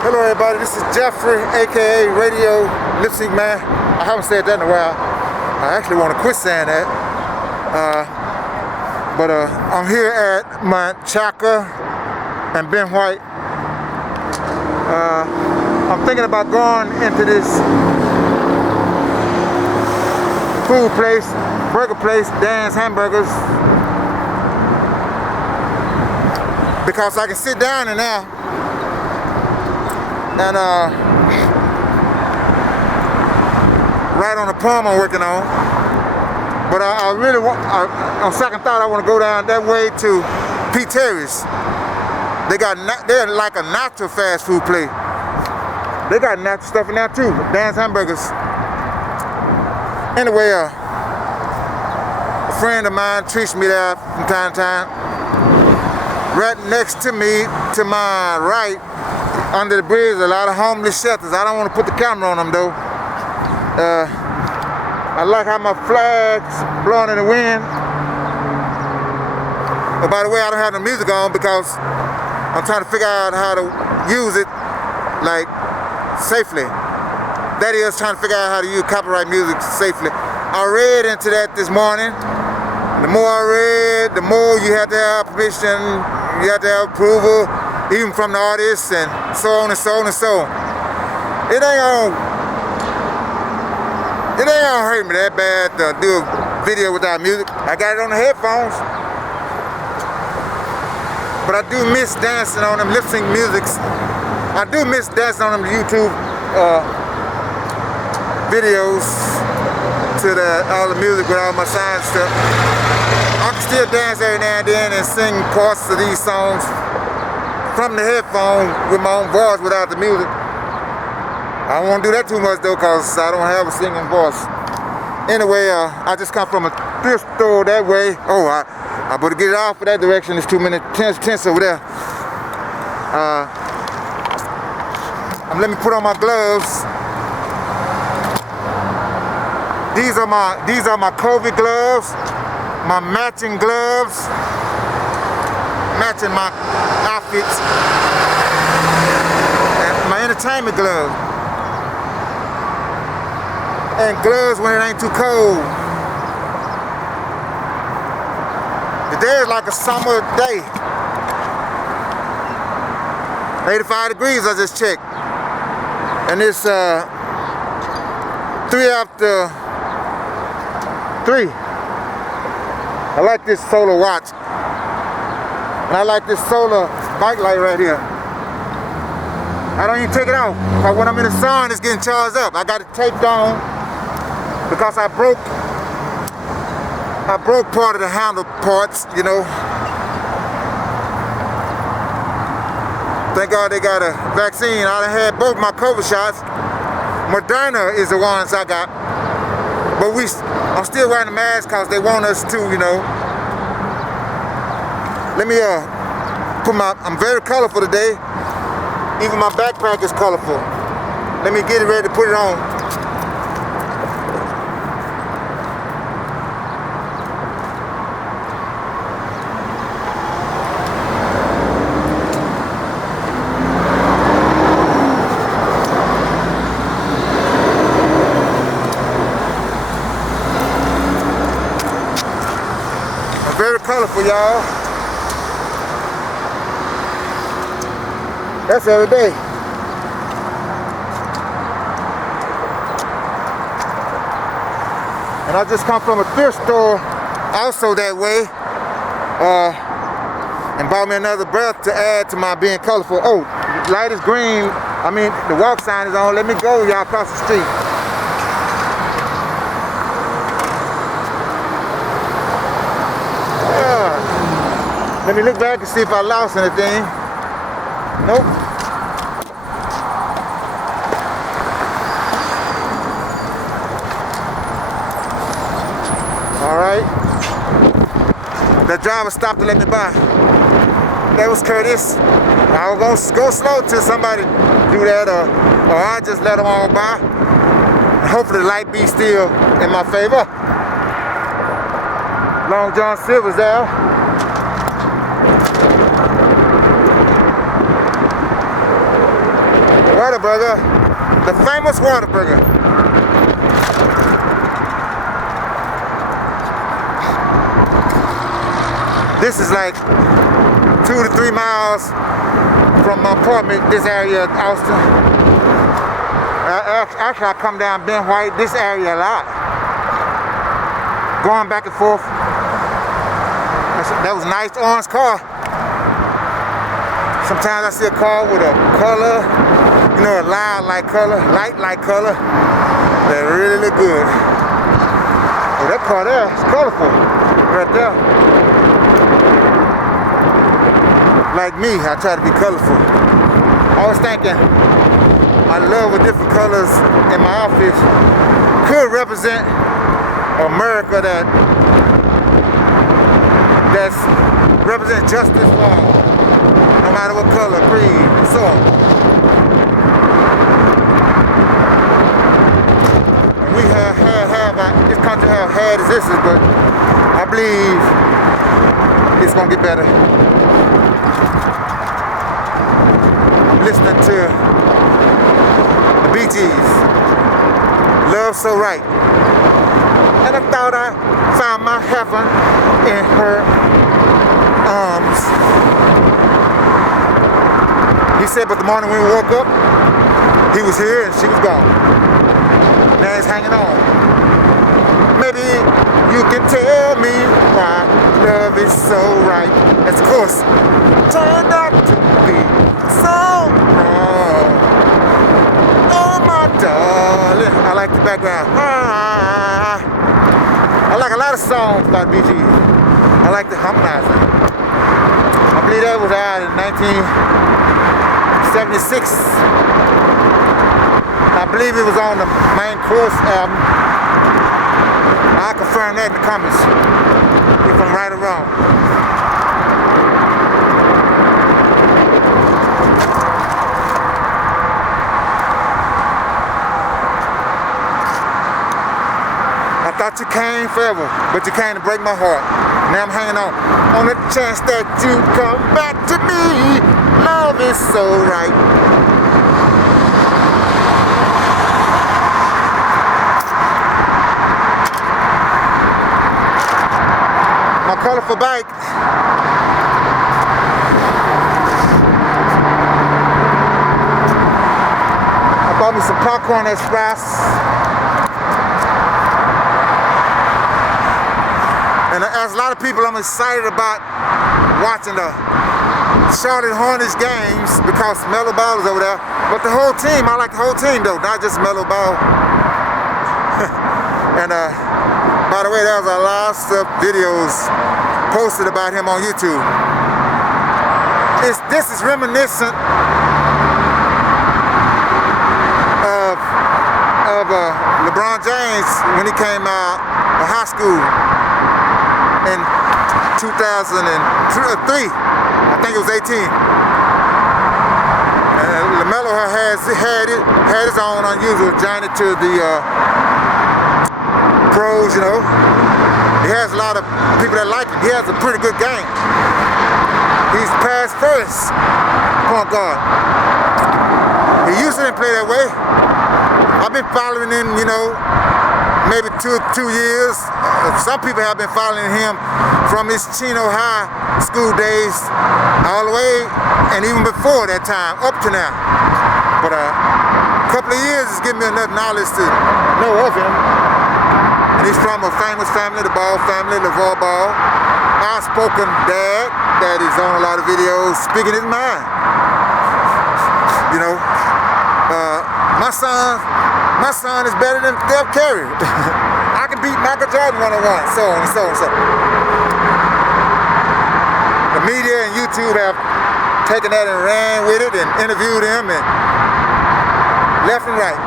Hello everybody, this is Jeffrey, aka Radio Lip Sync Man. I haven't said that in a while. I actually want to quit saying that. But I'm here at Chaka and Ben White. I'm thinking about going into this food place, burger place, Dan's Hamburgers, because I can sit down in there and right on the poem I'm working on. But I really want, on second thought, I want to go down that way to P.Terry's. They're like a natural fast food place. They got natural stuff in there too, Dan's Hamburgers. Anyway, a friend of mine treats me there from time to time. Right next to me, to my right, under the bridge, a lot of homeless shelters. I don't want to put the camera on them though. I like how my flag's blowing in the wind. But by the way, I don't have the music on because I'm trying to figure out how to use it like safely. That is, trying to figure out how to use copyright music safely. I read into that this morning. The more I read, the more you have to have permission, you have to have approval, even from the artists, and so on and so on and so on. It ain't gonna hurt me that bad to do a video without music. I got it on the headphones. But I do miss dancing on them lip sync musics. I do miss dancing on them YouTube videos to all the music with all my sign stuff. I can still dance every now and then and sing parts of these songs from the headphone with my own voice without the music. I don't want to do that too much though, because I don't have a singing voice. Anyway, I just come from a thrift store that way. Oh, I better get it off for that direction. There's too many tents over there. Let me put on my gloves. These are my COVID gloves, my matching gloves, matching my outfits, and my entertainment gloves. And gloves when it ain't too cold. Today is like a summer day. 85 degrees, I just checked. And it's 3 after 3. I like this solar watch. And I like this solar bike light right here. I don't even take it off, because when I'm in the sun, it's getting charged up. I got it taped on because I broke part of the handle parts, you know. Thank God they got a vaccine. I done had both my COVID shots. Moderna is the ones I got. But I'm still wearing a mask because they want us to, you know. Let me I'm very colorful today. Even my backpack is colorful. Let me get it ready to put it on. Very colorful, y'all. That's every day. And I just come from a thrift store also that way. And bought me another breath to add to my being colorful. Oh, the light is green. I mean, the walk sign is on. Let me go, y'all, across the street. Let me look back and see if I lost anything. Nope. Alright. That driver stopped to let me by. That was courteous. I was gonna go slow till somebody do that, or I just let them all by. And hopefully the light be still in my favor. Long John Silver's there. Whataburger, the famous Whataburger. This is like 2 to 3 miles from my apartment, this area of Austin. Actually, I come down Ben White, this area a lot. Going back and forth. That was a nice orange car. Sometimes I see a car with a color, you know, a light like color. They really look good. Oh, that car there is colorful, right there. Like me, I try to be colorful. I was thinking, my love with different colors in my outfits could represent America that's represent justice for all, no matter what color, creed, and so on. And we this country have had resistance, but I believe it's gonna get better. I'm listening to the Bee Gees, Love So Right. And I thought I found my heaven in her arms. He said, but the morning when we woke up, he was here and she was gone. Now he's hanging on. Maybe you can tell me why love is so right. As of course, turned out to be so wrong. Oh my darling. I like the background. I like a lot of songs by Bee Gees. I like the harmonizing. I believe that was out in 1976. I believe it was on the Main Course album. I'll confirm that in the comments if I'm right or wrong. I thought you came forever, but you came to break my heart. Now I'm hanging on the chance that you come back to me. Love is so right. My colorful bike. I bought me some popcorn express. And as a lot of people, I'm excited about watching the Charlotte Hornets games because Melo Ball is over there. But the whole team, I like the whole team though, not just Melo Ball. And by the way, there's a lot of videos posted about him on YouTube. This is reminiscent of LeBron James when he came out of high school in 2003. I think it was 18. And LaMelo had his own unusual journey to the pros, you know. He has a lot of people that like him. He has a pretty good game. He's pass first point guard. He used to didn't play that way. I've been following him, you know, maybe two years. Some people have been following him from his Chino High school days all the way, and even before that time, up to now. But a couple of years has given me enough knowledge to know of him. And he's from a famous family, the Ball family, LeVar Ball. Outspoken dad that is on a lot of videos speaking his mind. You know, my son is better than P.Terry. I can beat Michael Jordan one-on-one, so on and so on and so on. The media and YouTube have taken that and ran with it and interviewed him and left and right.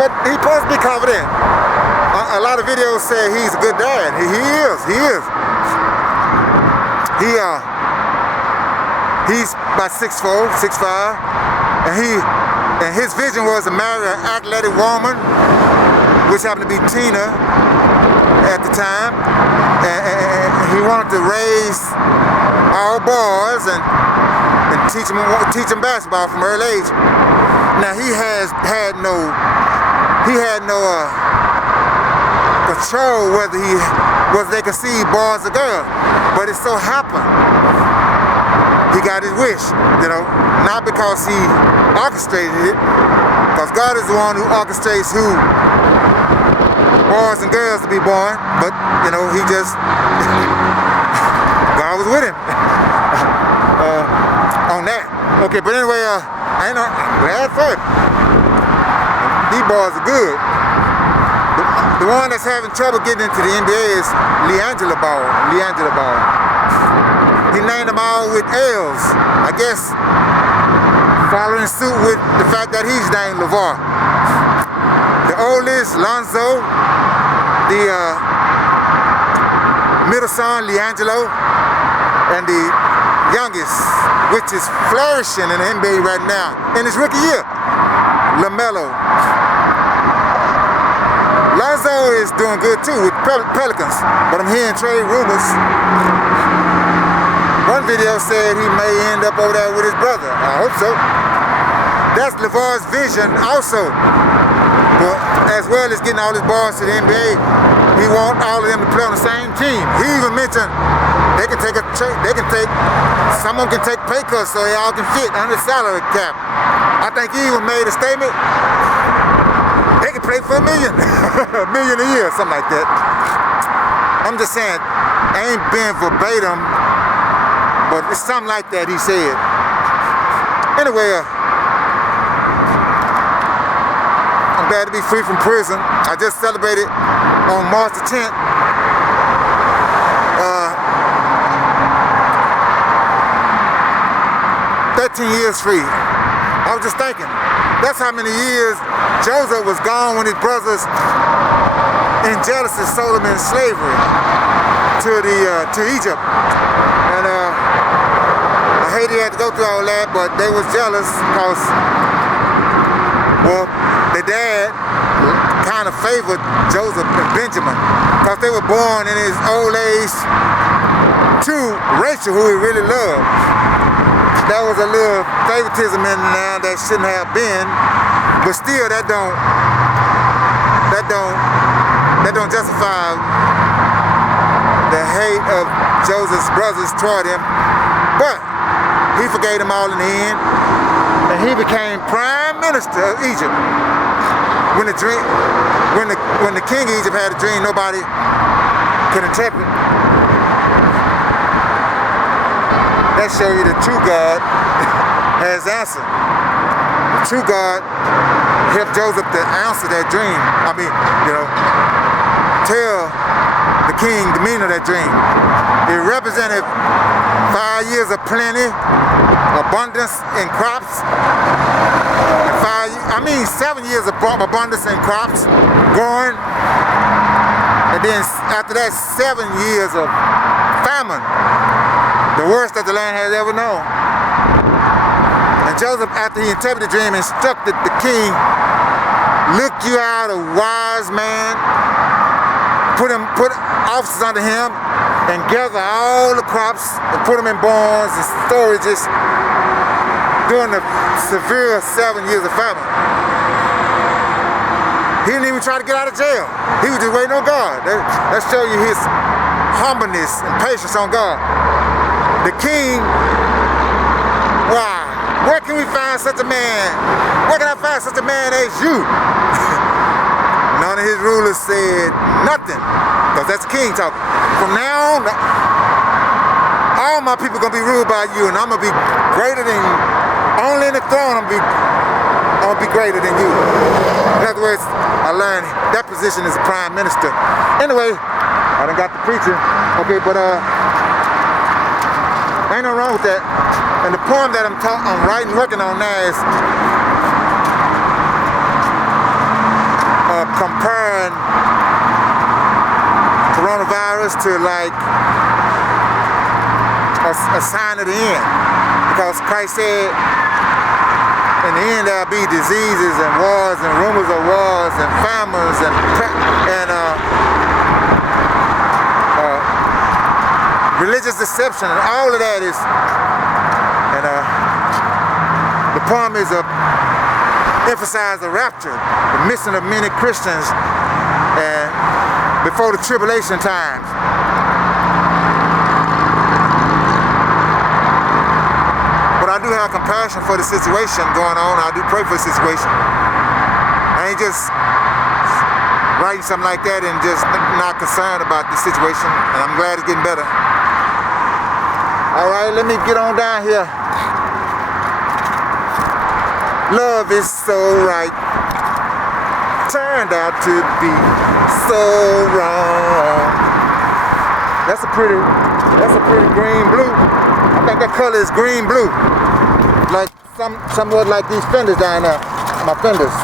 But he's supposed to be confident. A lot of videos say he's a good dad. He is. He's about 6'4", 6'5", and his vision was to marry an athletic woman, which happened to be Tina at the time, and he wanted to raise all boys and teach him basketball from early age. Now he had no control whether they could see boys or girls, but it so happened he got his wish, you know, not because he orchestrated it, because God is the one who orchestrates who boys and girls to be born, but you know, he just God was with him on that. Okay, but anyway, I ain't glad for it. These boys are good. The one that's having trouble getting into the NBA is LiAngelo Ball. He named them all with L's, I guess, following suit with the fact that he's named LeVar. The oldest, Lonzo, the middle son, LiAngelo, and the youngest, which is flourishing in the NBA right now, in his rookie year, LaMelo. Lonzo is doing good too with Pelicans, but I'm hearing trade rumors. One video said he may end up over there with his brother. I hope so. That's LeVar's vision also. But as well as getting all his boys to the NBA, he wants all of them to play on the same team. He even mentioned they can take someone can take pay cuts so they all can fit under the salary cap. I think he even made a statement. They can play for $1 million, $1 million a year, something like that. I'm just saying, I ain't been verbatim, but it's something like that he said. Anyway, I'm glad to be free from prison. I just celebrated on March the 10th. 13 years free. I was just thinking, that's how many years Joseph was gone when his brothers in jealousy sold him in slavery to Egypt. And I hate he had to go through all that, but they was jealous because, well, their dad kind of favored Joseph and Benjamin because they were born in his old age to Rachel, who he really loved. That was a little favoritism in there that shouldn't have been, but still that don't justify the hate of Joseph's brothers toward him. But he forgave them all in the end, and he became prime minister of Egypt. When the king of Egypt had a dream, nobody could interpret. That shows you the true God has answered. The true God helped Joseph to answer that dream. I mean, you know, tell the king the meaning of that dream. It represented 5 years of plenty, abundance in crops. 7 years of abundance in crops, growing. And then after that, 7 years of famine. The worst that the land has ever known. And Joseph, after he interpreted the dream, instructed the king, look you out a wise man, put officers under him, and gather all the crops and put them in barns and storages during the severe 7 years of famine. He didn't even try to get out of jail. He was just waiting on God. That shows you his humbleness and patience on God. The king, wow, where can we find such a man? Where can I find such a man as you? None of his rulers said nothing, because that's the king talking. From now on, all my people gonna be ruled by you, and I'm gonna be greater than, only in the throne I'm gonna be greater than you. In other words, I learned that position as a prime minister. Anyway, I done got the preaching. Okay, but ain't no wrong with that. And the poem that I'm working on now is comparing coronavirus to like a sign of the end. Because Christ said, in the end there'll be diseases and wars and rumors of wars and famines and religious deception, and all of that is, The poem is emphasize the rapture, the missing of many Christians and before the tribulation times. But I do have compassion for the situation going on. I do pray for the situation. I ain't just writing something like that and just not concerned about the situation, and I'm glad it's getting better. All right, let me get on down here. Love is so right, turned out to be so wrong. That's a pretty green blue. I think that color is green blue. Like somewhat like these fenders down there, my fenders.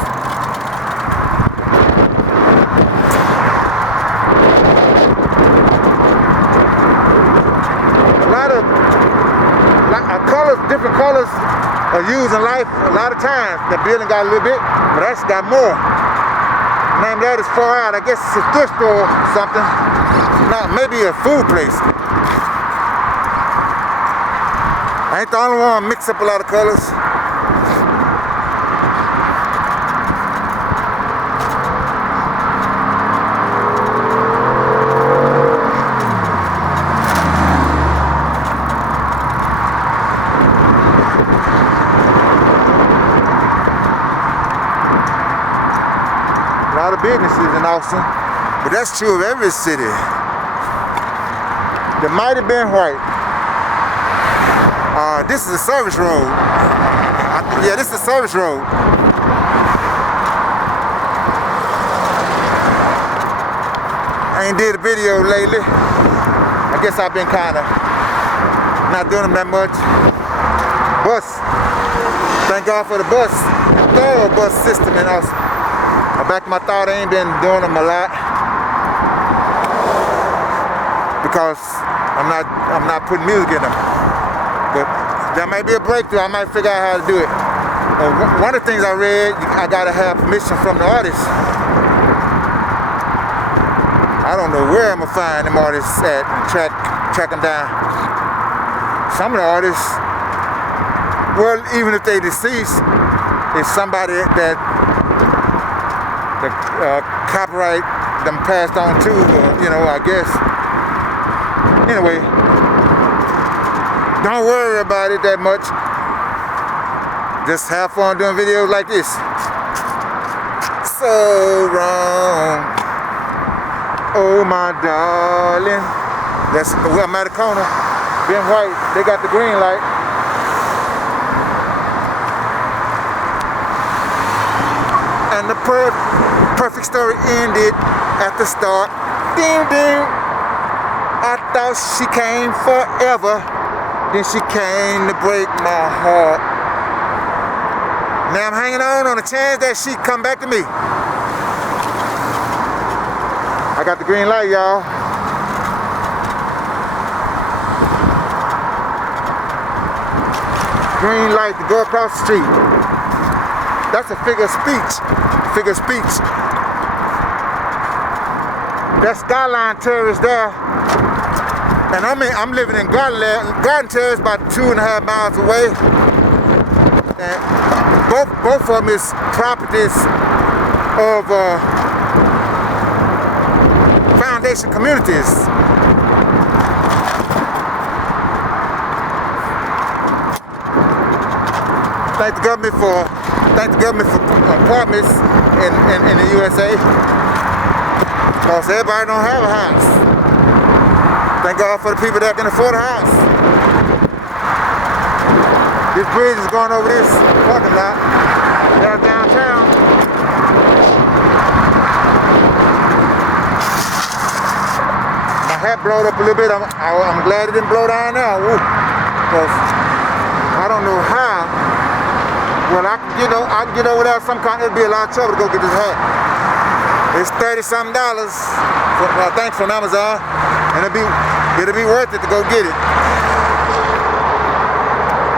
Different colors are used in life a lot of times. The building got a little bit, but that's got more. Name that is far out. I guess it's a thrift store or something. No, maybe a food place. I ain't the only one mix up a lot of colors. A lot of businesses in Austin, but that's true of every city. There might have been white. This is a service road. Yeah, this is a service road. I ain't did a video lately. I guess I've been kind of not doing them that much. Bus. Thank God for the bus. Thorough bus system in Austin. Back to my thought, I ain't been doing them a lot because I'm not putting music in them. But that might be a breakthrough. I might figure out how to do it. One of the things I read, I gotta have permission from the artist. I don't know where I'm gonna find them artists at and track them down. Some of the artists, well, even if they deceased, it's somebody that the copyright them passed on to, you know, I guess. Anyway, don't worry about it that much. Just have fun doing videos like this. So wrong. Oh my darling. I'm at the corner. Being white, they got the green light. And the perfect story ended at the start. Ding ding. I thought she came forever. Then she came to break my heart. Now I'm hanging on the chance that she come back to me. I got the green light, y'all. Green light to go across the street. That's a figure of speech. Figure of speech. That skyline terrace there. And I'm living in Garden Terrace, about 2.5 miles away. And both of them is properties of foundation communities. Thank the government for apartments in the USA. Because everybody don't have a house. Thank God for the people that can afford a house. This bridge is going over this parking lot down downtown. My hat blowed up a little bit. I'm glad it didn't blow down now. Because I don't know how. Well, I can get over there some kind. It'd be a lot of trouble to go get this hat. It's $30-something, I think, from Amazon, and it'll be worth it to go get it.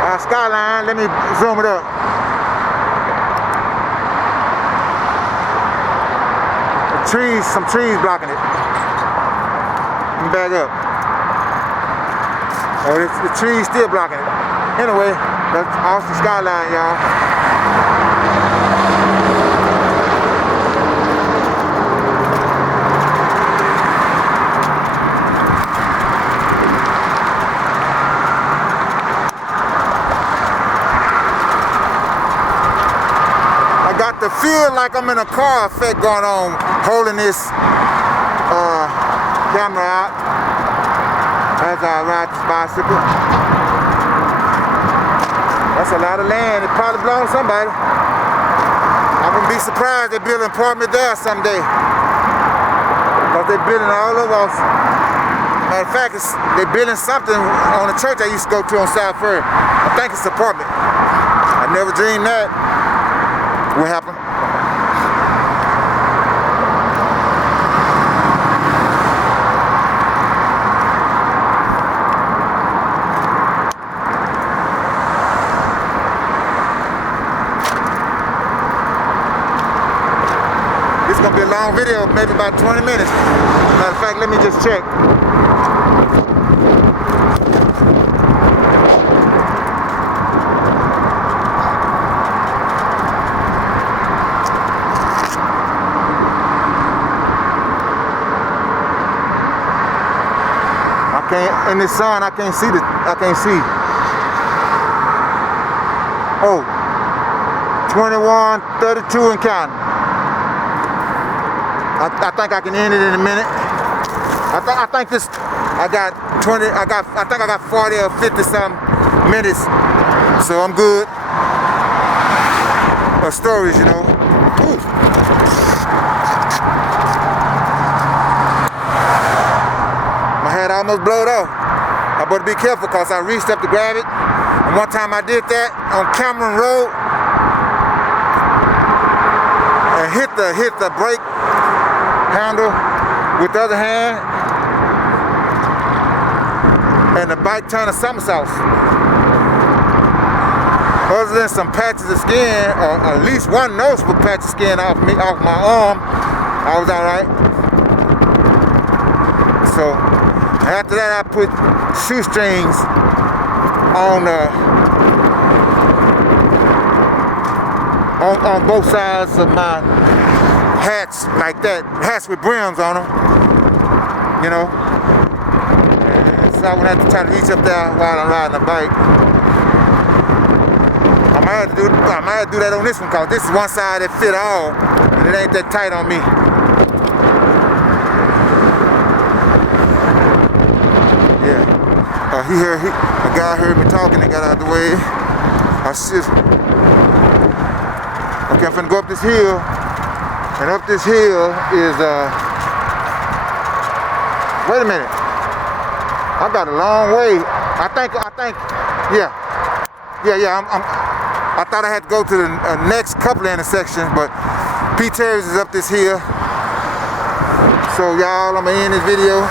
Our skyline, let me zoom it up. Some trees blocking it. Let me back up. Oh, the trees still blocking it. Anyway. That's Austin skyline, y'all. I got the feel like I'm in a car effect going on, holding this camera out as I ride this bicycle. That's a lot of land. It probably belongs to somebody. I wouldn't be surprised they build an apartment there someday. Because they're building all over us. Matter of fact, they're building something on the church I used to go to on South Ferry. I think it's an apartment. I never dreamed that would happen. It's gonna be a long video, maybe about 20 minutes. Matter of fact, let me just check. In the sun, I can't see I can't see. Oh, 21, 32 and counting. I think I can end it in a minute. I think this, I think I got 40 or 50 some minutes, so I'm good. Stories, you know. Ooh. My head almost blowed off. I better be careful because I reached up to grab it. And one time I did that on Cameron Road and hit the brake handle with the other hand, and the bike turned a somersault. Other than some patches of skin, or at least one noticeable patch of skin off my arm, I was all right. So after that, I put shoestrings on both sides of my hats, like that, hats with brims on them, you know. And so I wouldn't have to try to reach up there while I'm riding a bike. I might have to do that on this one, because this is one side that fit all, and it ain't that tight on me. Yeah. A guy heard me talking and got out of the way. Okay, I'm finna go up this hill, and up this hill is wait a minute. I got a long way. I think, yeah. I thought I had to go to the next couple of intersections, but P.Terry's is up this hill. So y'all, I'm gonna end this video.